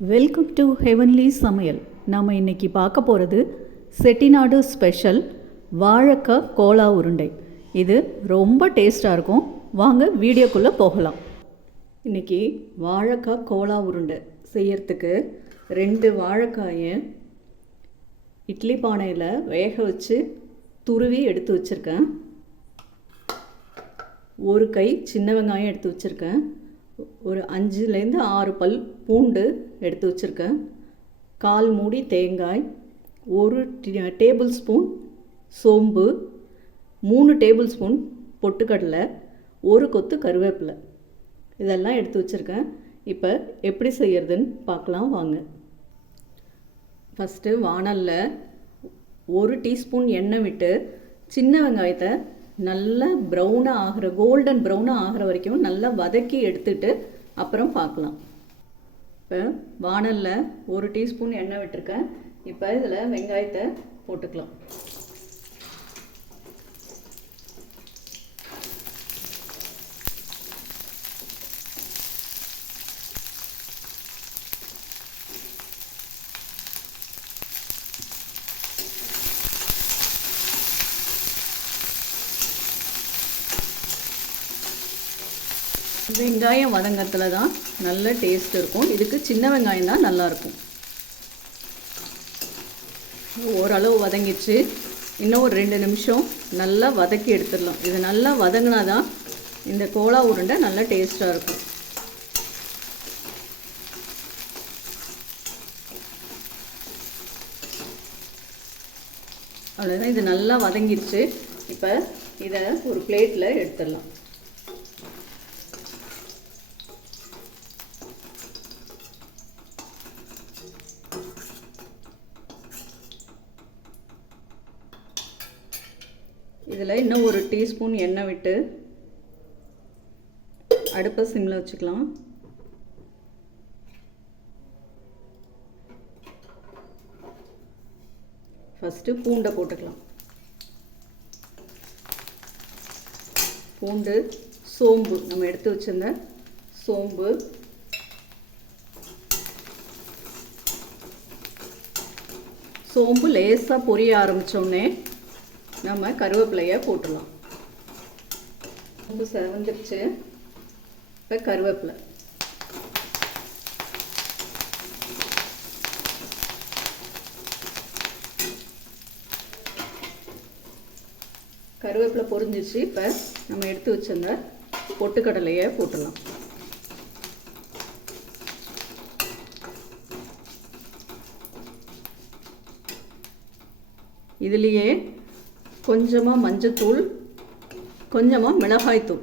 Welcome to heavenly சமையல். நாம் இன்றைக்கி பார்க்க போகிறது செட்டிநாடு ஸ்பெஷல் வாழைக்காய் கோலா உருண்டை. இது ரொம்ப டேஸ்ட்டாக இருக்கும். வாங்க வீடியோக்குள்ளே போகலாம். இன்றைக்கி வாழைக்காய் கோலா உருண்டை செய்யறதுக்கு 2 வாழைக்காயை இட்லி பானையில் வேக வச்சு துருவி எடுத்து வச்சுருக்கேன். 1 கை சின்ன வெங்காயம் எடுத்து வச்சுருக்கேன். ஒரு 5லேருந்து 6 பல் பூண்டு எடுத்து வச்சுருக்கேன். 1/4 மூடி தேங்காய், 1 டேபிள் ஸ்பூன் சோம்பு, 3 டேபிள் ஸ்பூன் பொட்டுக்கடலை, 1 கொத்து கருவேப்பிலை, இதெல்லாம் எடுத்து வச்சுருக்கேன். இப்போ எப்படி செய்யறதுன்னு பார்க்கலாம் வாங்க. ஃபஸ்ட்டு வாணலில் 1 டீஸ்பூன் எண்ணெய் விட்டு சின்ன வெங்காயத்தை நல்லா ப்ரௌனாக ஆகிற கோல்டன் ப்ரௌனாக ஆகிற வரைக்கும் நல்லா வதக்கி எடுத்துட்டு அப்புறம் பார்க்கலாம். இப்போ வாணலில் 1 டீஸ்பூன் எண்ணெய் விட்டுருக்கேன். இப்போ இதில் வெங்காயத்தை போட்டுக்கலாம். வெங்காயம் வதங்கத்தில் தான் நல்ல டேஸ்ட் இருக்கும். இதுக்கு சின்ன வெங்காயம் தான் நல்லாயிருக்கும். ஓரளவு வதங்கிடுச்சு. இன்னும் ஒரு 2 நிமிஷம் நல்லா வதக்கி எடுத்துடலாம். இது நல்லா வதங்கினா தான் இந்த கோலா உருண்டை நல்லா டேஸ்ட்டாக இருக்கும். அவ்வளோதான், இது நல்லா வதங்கிடுச்சு. இப்போ இதை ஒரு பிளேட்டில் எடுத்துடலாம். இதில் இன்னும் 1 டீஸ்பூன் எண்ணெய் விட்டு அடுப்பை சிம்மில் வச்சுக்கலாம். ஃபஸ்ட்டு பூண்டை போட்டுக்கலாம். பூண்டு, சோம்பு, நம்ம எடுத்து வச்சிருந்த சோம்பு, சோம்பு லேசாக பொரிய ஆரம்பித்தோடனே நம்ம கருவேப்பிலையை போட்டுடலாம். சோம்பு செவந்துருச்சு. இப்போ கருவேப்பிலை, கருவேப்பிலை பொரிஞ்சிச்சு. இப்போ நம்ம எடுத்து வச்சிருந்த பொட்டுக்கடலையை போட்டுடலாம். இதுலேயே கொஞ்சமாக மஞ்சத்தூள், கொஞ்சமாக மிளகாய்த்தூள்,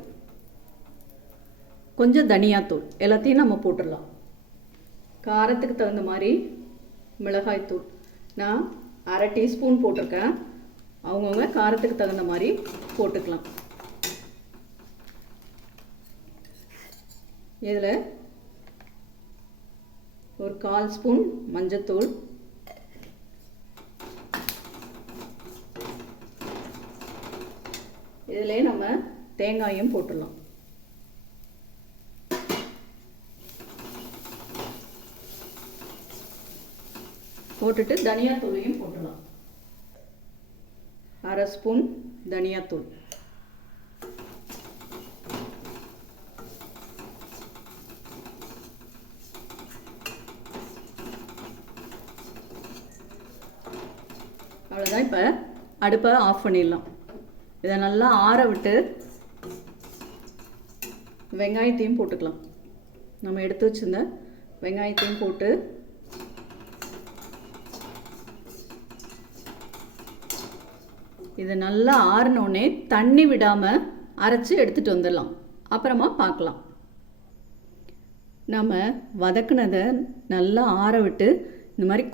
கொஞ்சம் தனியாத்தூள் எல்லாத்தையும் நம்ம போட்டுடலாம். காரத்துக்கு தகுந்த மாதிரி மிளகாய்த்தூள் நான் 1/2 டீஸ்பூன் போட்டிருக்கேன். அவங்கவுங்க காரத்துக்கு தகுந்த மாதிரி போட்டுக்கலாம். இதில் ஒரு 1/4 ஸ்பூன் மஞ்சத்தூள், இதிலே நம்ம தேங்காயும் போட்டுடலாம். போட்டுட்டு தனியாத்தூளையும் போட்டுடலாம். 1/2 ஸ்பூன் தனியாத்தூள், அவ்வளோதான். இப்போ அடுப்பை ஆஃப் பண்ணிடலாம். இதை நல்லா ஆற விட்டு வெங்காயத்தையும் போட்டுக்கலாம். நம்ம எடுத்து வச்சிருந்த வெங்காயத்தையும் போட்டு இதை நல்லா ஆறினோடனே தண்ணி விடாமல் அரைச்சி எடுத்துகிட்டு வந்துடலாம். அப்புறமா பார்க்கலாம். நம்ம வதக்குனதை நல்லா ஆற விட்டு இந்த மாதிரி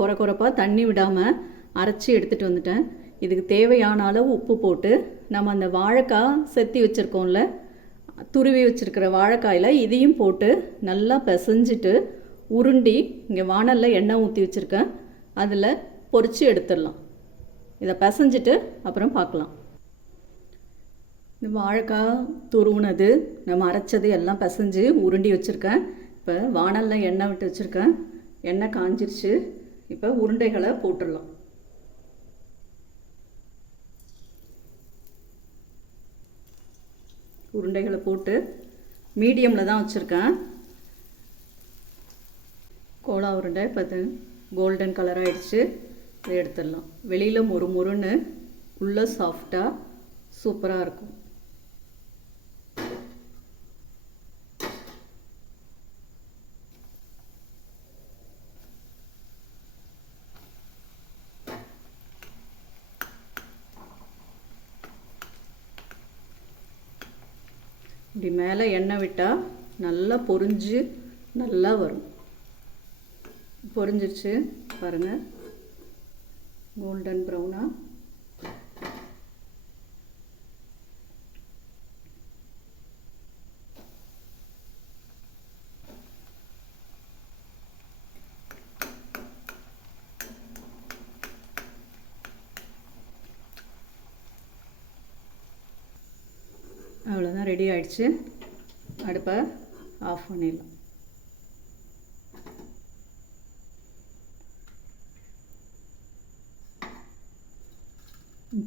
கொரகொரப்பாக தண்ணி விடாமல் அரைச்சி எடுத்துகிட்டு வந்துட்டேன். இதுக்கு தேவையான அளவு உப்பு போட்டு நம்ம அந்த வாழைக்காய் செத்தி வச்சுருக்கோம்ல, துருவி வச்சுருக்கிற வாழைக்காயில் இதையும் போட்டு நல்லா பிசைஞ்சிட்டு உருண்டி இங்கே வாணலில் எண்ணெய் ஊற்றி வச்சுருக்கேன், அதில் பொரித்து எடுத்துடலாம். இதை பிசைஞ்சிட்டு அப்புறம் பார்க்கலாம். இந்த வாழைக்காய் துருவுனது நம்ம அரைச்சது எல்லாம் பிசைஞ்சு உருண்டி வச்சுருக்கேன். இப்போ வாணலில் எண்ணெய் விட்டு வச்சுருக்கேன். எண்ணெய் காஞ்சிருச்சு. இப்போ உருண்டைகளை போட்டுடலாம். உருண்டைகளை போட்டு மீடியமில் தான் வச்சுருக்கேன். கோலா உருண்டை இப்போ கோல்டன் கலர் ஆகிடுச்சு. இதை எடுத்துடலாம். வெளியில் மொறு மொறுன்னு உள்ளே சாஃப்டாக சூப்பராக இருக்கும். இப்படி மேலே எண்ணெய் விட்டால் நல்லா பொரிஞ்சு நல்லா வரும். பொரிஞ்சிருச்சு பாருங்கள், கோல்டன் ப்ரௌனாக. அவ்வளோதான், ரெடி ஆயிடுச்சு. அடுப்பை ஆஃப் பண்ணிடலாம்.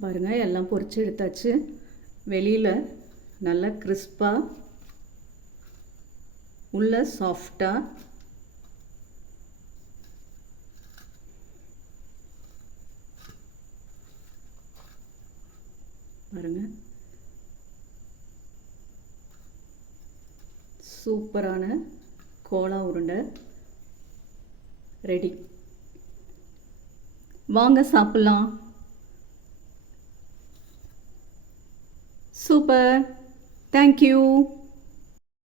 பாருங்கள், எல்லாம் பொரிச்சு எடுத்தாச்சு. வெளியில் நல்லா கிறிஸ்பாக, உள்ள சாஃப்டாக. பாருங்கள், சூப்பரான கோலா உருண்டை ரெடி. வாங்க சாப்பிட்லாம். Super, thank you.